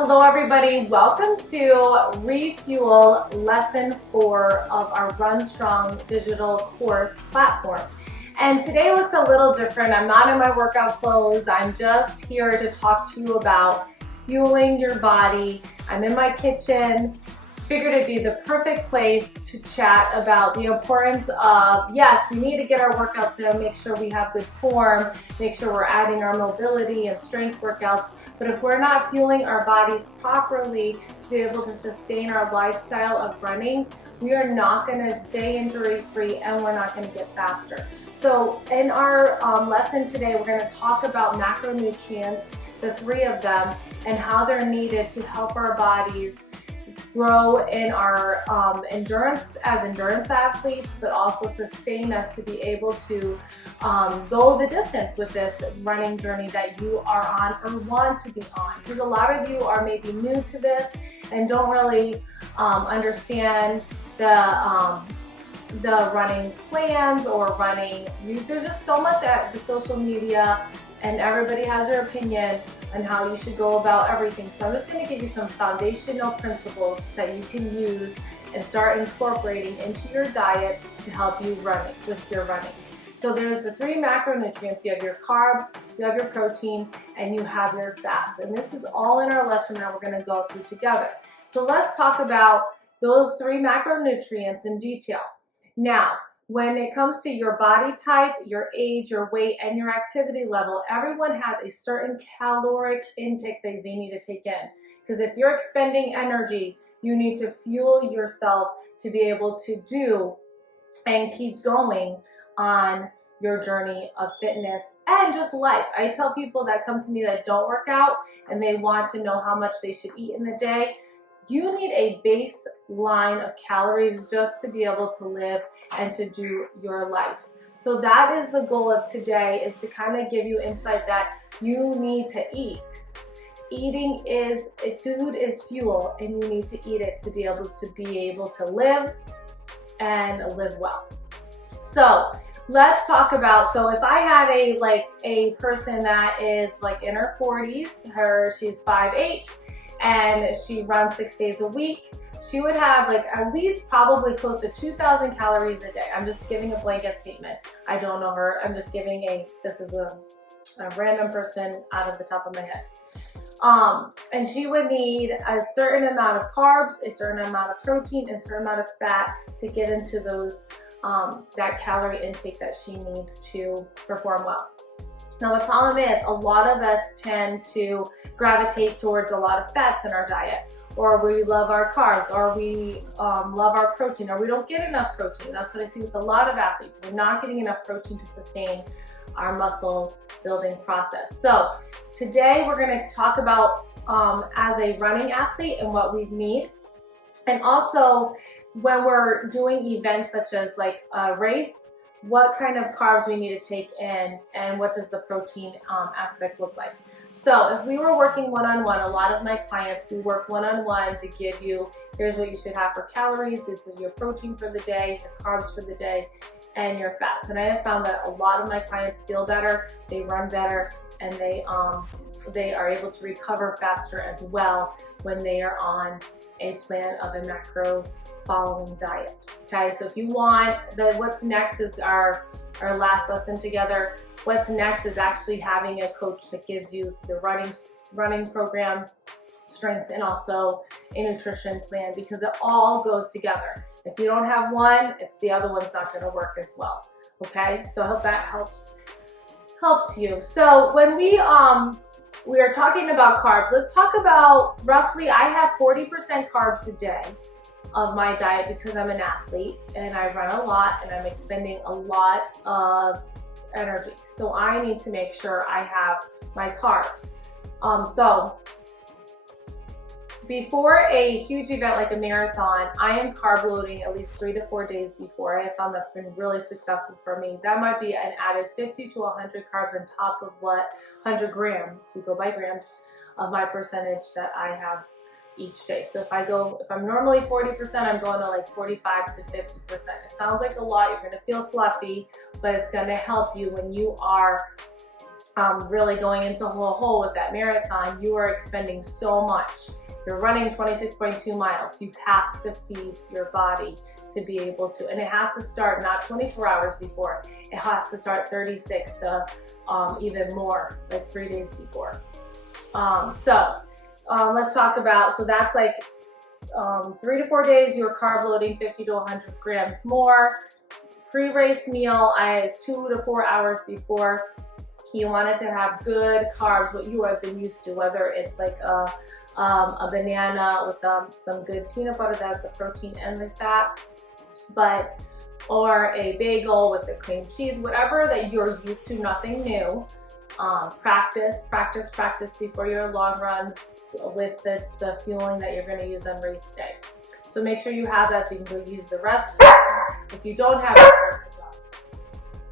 Hello everybody, welcome to Refuel Lesson 4 of our Run Strong digital course platform. And today looks a little different. I'm not in my workout clothes. I'm just here to talk to you about fueling your body. I'm in my kitchen. Figured it'd be the perfect place to chat about the importance of, yes, we need to get our workouts in, make sure we have good form, make sure we're adding our mobility and strength workouts. But if we're not fueling our bodies properly to be able to sustain our lifestyle of running, we are not going to stay injury-free and we're not going to get faster. So in our lesson today, we're going to talk about macronutrients, the 3 of them, and how they're needed to help our bodies grow in our endurance as endurance athletes, but also sustain us to be able to go the distance with this running journey that you are on or want to be on. Because a lot of you are maybe new to this and don't really understand the running plans or running. There's just so much at the social media and everybody has their opinion on how you should go about everything. So I'm just going to give you some foundational principles that you can use and start incorporating into your diet to help you run with your running. So there's the 3 macronutrients. You have your carbs, you have your protein, and you have your fats. And this is all in our lesson that we're going to go through together. So let's talk about those 3 macronutrients in detail. Now, when it comes to your body type, your age, your weight, and your activity level, everyone has a certain caloric intake that they need to take in. Because if you're expending energy, you need to fuel yourself to be able to do and keep going on your journey of fitness and just life. I tell people that come to me that don't work out and they want to know how much they should eat in the day. You need a baseline of calories just to be able to live and to do your life. So that is the goal of today, is to kind of give you insight that you need to eat. Food is fuel, and you need to eat it to be able to live and live well. So let's talk about, so if I had a person that is like in her 40s, she's 5'8", and she runs 6 days a week, she would have like at least probably close to 2,000 calories a day. I'm just giving a blanket statement. I don't know her. I'm just giving this is a random person out of the top of my head. And she would need a certain amount of carbs, a certain amount of protein, and a certain amount of fat to get into those that calorie intake that she needs to perform well. Now the problem is a lot of us tend to gravitate towards a lot of fats in our diet, or we love our carbs, or we love our protein, or we don't get enough protein. That's what I see with a lot of athletes. We're not getting enough protein to sustain our muscle building process. So today we're going to talk about as a running athlete and what we need, and also when we're doing events such as like a race, what kind of carbs we need to take in, and what does the protein aspect look like. So if we were working one-on-one, a lot of my clients, we work one-on-one to give you, here's what you should have for calories, this is your protein for the day, the carbs for the day, and your fats. And I have found that a lot of my clients feel better, they run better, and they are able to recover faster as well when they are on a plan of a macro following diet. Okay, so if you want, what's next is our last lesson together. What's next is actually having a coach that gives you the running program, strength, and also a nutrition plan, because it all goes together. If you don't have one, the other one's not going to work as well. Okay, so I hope that helps you. So when we are talking about carbs, let's talk about roughly, I have 40% carbs a day of my diet because I'm an athlete and I run a lot and I'm expending a lot of energy. So I need to make sure I have my carbs. So before a huge event like a marathon, I am carb loading at least 3 to 4 days before. I have found that's been really successful for me. That might be an added 50 to 100 carbs on top of 100 grams, we go by grams, of my percentage that I have each day. So if I'm normally 40%, I'm going to like 45 to 50%. It sounds like a lot, you're gonna feel fluffy, but it's gonna help you when you are really going into a hole with that marathon, you are expending so much. You're running 26.2 miles. You have to feed your body to be able to, and it has to start not 24 hours before, it has to start 36 to even more, like 3 days before. Let's talk about, so that's like 3 to 4 days, you're carb loading 50 to 100 grams more. Pre-race meal is 2 to 4 hours before. You want it to have good carbs, what you have been used to, whether it's like a banana with some good peanut butter that has the protein and the fat, or a bagel with the cream cheese, whatever that you're used to, nothing new. Practice before your long runs with the fueling that you're going to use on race day. So make sure you have that so you can go use the restroom. If you don't have it,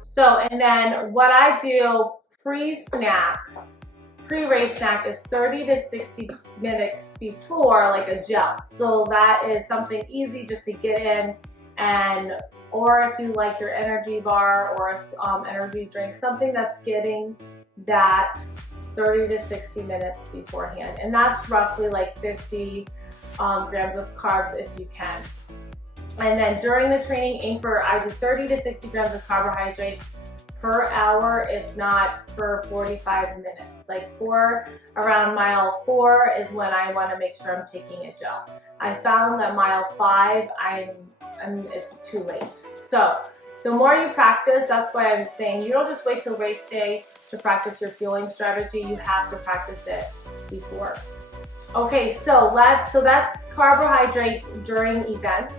so, and then what I do pre-race snack is 30 to 60 minutes before, like a gel. So that is something easy just to get in, or if you like your energy bar or energy drink, something that's getting that 30 to 60 minutes beforehand. And that's roughly like 50 grams of carbs if you can. And then during the training, aim for either 30 to 60 grams of carbohydrates per hour, if not per 45 minutes. Like around mile 4 is when I want to make sure I'm taking a gel. I found that mile 5, it's too late. So the more you practice, that's why I'm saying you don't just wait till race day to practice your fueling strategy. You have to practice it before. Okay, so that's carbohydrates during events.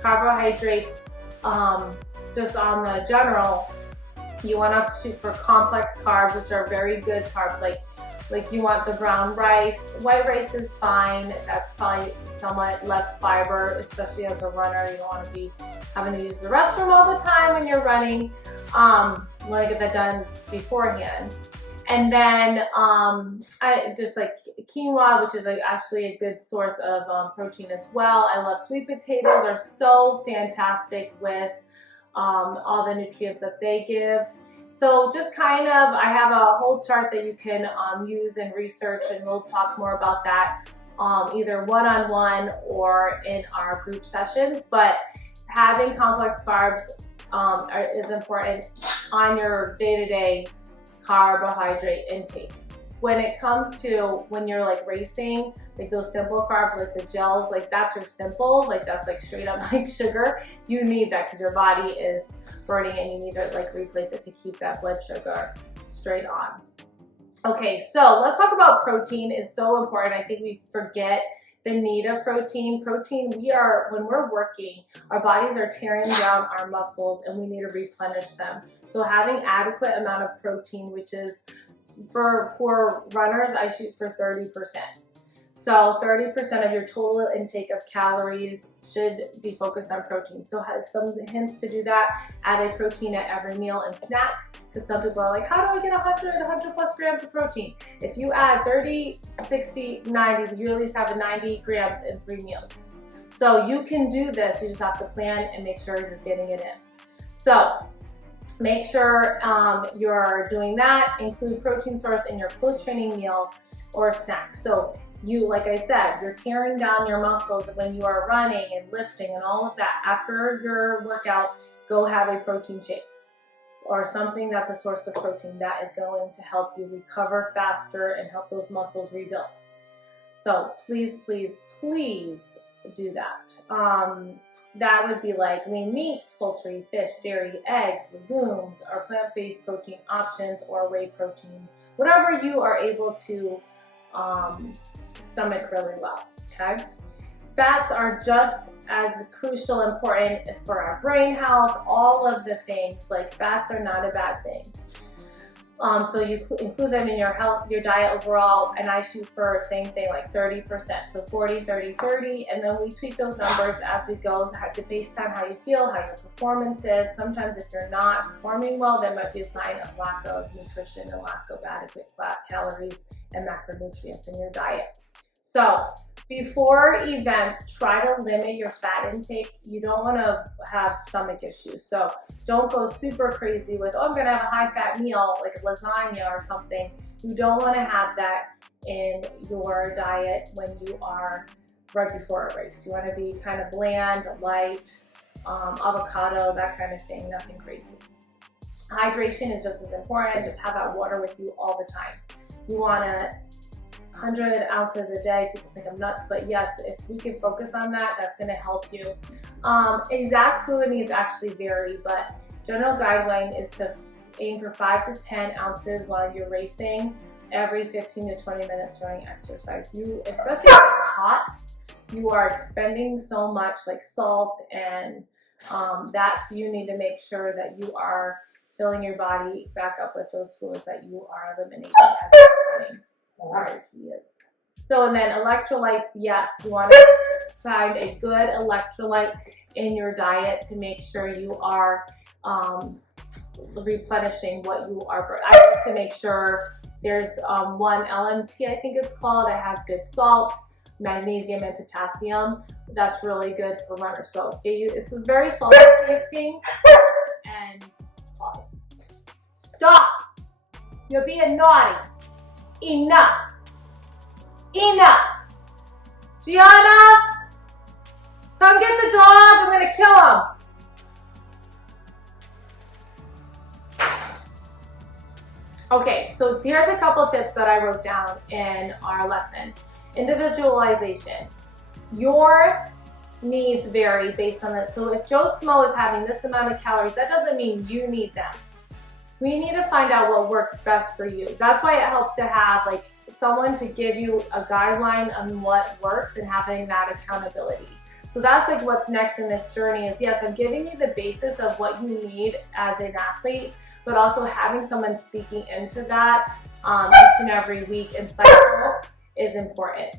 Carbohydrates, just on the general, you want to shoot for complex carbs, which are very good carbs, like you want the brown rice. White rice is fine. That's probably somewhat less fiber, especially as a runner. You don't want to be having to use the restroom all the time when you're running. You want to get that done beforehand. And then I just like quinoa, which is actually a good source of protein as well. I love sweet potatoes, are so fantastic with all the nutrients that they give. So just kind of, I have a whole chart that you can use and research, and we'll talk more about that either one-on-one or in our group sessions. But having complex carbs is important on your day-to-day carbohydrate intake. When it comes to when you're like racing, like those simple carbs, like the gels, like that's your simple, like that's like straight up like sugar. You need that because your body is burning and you need to like replace it to keep that blood sugar straight on. Okay, so let's talk about protein. Is so important. I think we forget the need of protein. Protein, when we're working, our bodies are tearing down our muscles and we need to replenish them. So having adequate amount of protein, which is for runners, I shoot for 30%. So 30% of your total intake of calories should be focused on protein. So have some hints to do that. Add a protein at every meal and snack, because some people are like, how do I get 100 plus grams of protein? If you add 30, 60, 90, you at least have 90 grams in 3 meals. So you can do this, you just have to plan and make sure you're getting it in. So make sure you're doing that. Include protein source in your post-training meal or snack. So like I said, you're tearing down your muscles when you are running and lifting and all of that. After your workout, go have a protein shake or something that's a source of protein that is going to help you recover faster and help those muscles rebuild. So please, please, please do that. That would be like lean meats, poultry, fish, dairy, eggs, legumes, or plant-based protein options, or whey protein, whatever you are able to stomach really well, okay? Fats are just as crucial, important for our brain health, all of the things. Like fats are not a bad thing. So you include them in your diet overall, and I shoot for same thing, like 30%. So 40, 30, 30, and then we tweak those numbers as we go, based on how you feel, how your performance is. Sometimes if you're not performing well, that might be a sign of lack of nutrition and lack of adequate calories and macronutrients in your diet. So before events, try to limit your fat intake. You don't want to have stomach issues. So don't go super crazy with, oh, I'm going to have a high fat meal like lasagna or something. You don't want to have that in your diet when you are right before a race. You want to be kind of bland, light, avocado, that kind of thing, nothing crazy. Hydration is just as important. Just have that water with you all the time. You want 100 ounces a day. People think I'm nuts, but yes, if we can focus on that, that's going to help you. Exact fluid needs actually vary, but general guideline is to aim for 5 to 10 ounces while you're racing every 15 to 20 minutes during exercise. Especially if it's hot, you are expending so much like salt, and so you need to make sure that you are filling your body back up with those fluids that you are eliminating as you're running. Sorry, he is. So, and then electrolytes, yes, you want to find a good electrolyte in your diet to make sure you are replenishing what you are. I like to make sure there's one LMT, I think it's called, that has good salt, magnesium, and potassium. That's really good for runners. So it's very salty tasting. And pause. Stop! You're being naughty. Enough. Enough. Gianna, come get the dog. I'm gonna kill him. Okay, so here's a couple tips that I wrote down in our lesson. Individualization. Your needs vary based on it. So if Joe Smo is having this amount of calories, that doesn't mean you need them. We need to find out what works best for you. That's why it helps to have like someone to give you a guideline on what works and having that accountability. So that's like what's next in this journey is, yes, I'm giving you the basis of what you need as an athlete, but also having someone speaking into that each and every week and cycle is important.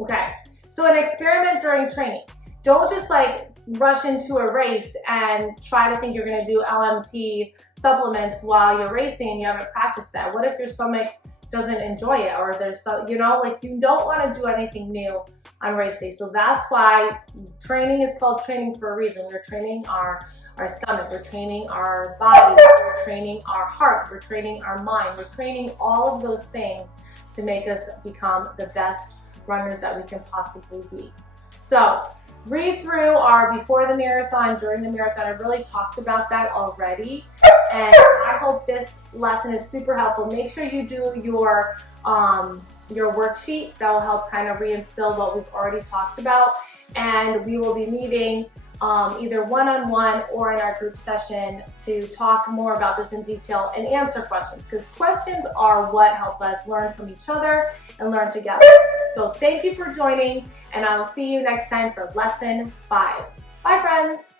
Okay, so an experiment during training. Don't just like rush into a race and try to think you're gonna do LMT supplements while you're racing and you haven't practiced that. What if your stomach doesn't enjoy it, or there's so, you don't want to do anything new on race day. So that's why training is called training for a reason. We're training our stomach, we're training our body, we're training our heart, we're training our mind, we're training all of those things to make us become the best runners that we can possibly be. So read through our before the marathon, during the marathon. I've really talked about that already, and I hope this lesson is super helpful. Make sure you do your worksheet. That will help kind of reinstill what we've already talked about, and we will be meeting either one-on-one or in our group session to talk more about this in detail and answer questions, because questions are what help us learn from each other and learn together. So thank you for joining, and I will see you next time for lesson 5. Bye, friends.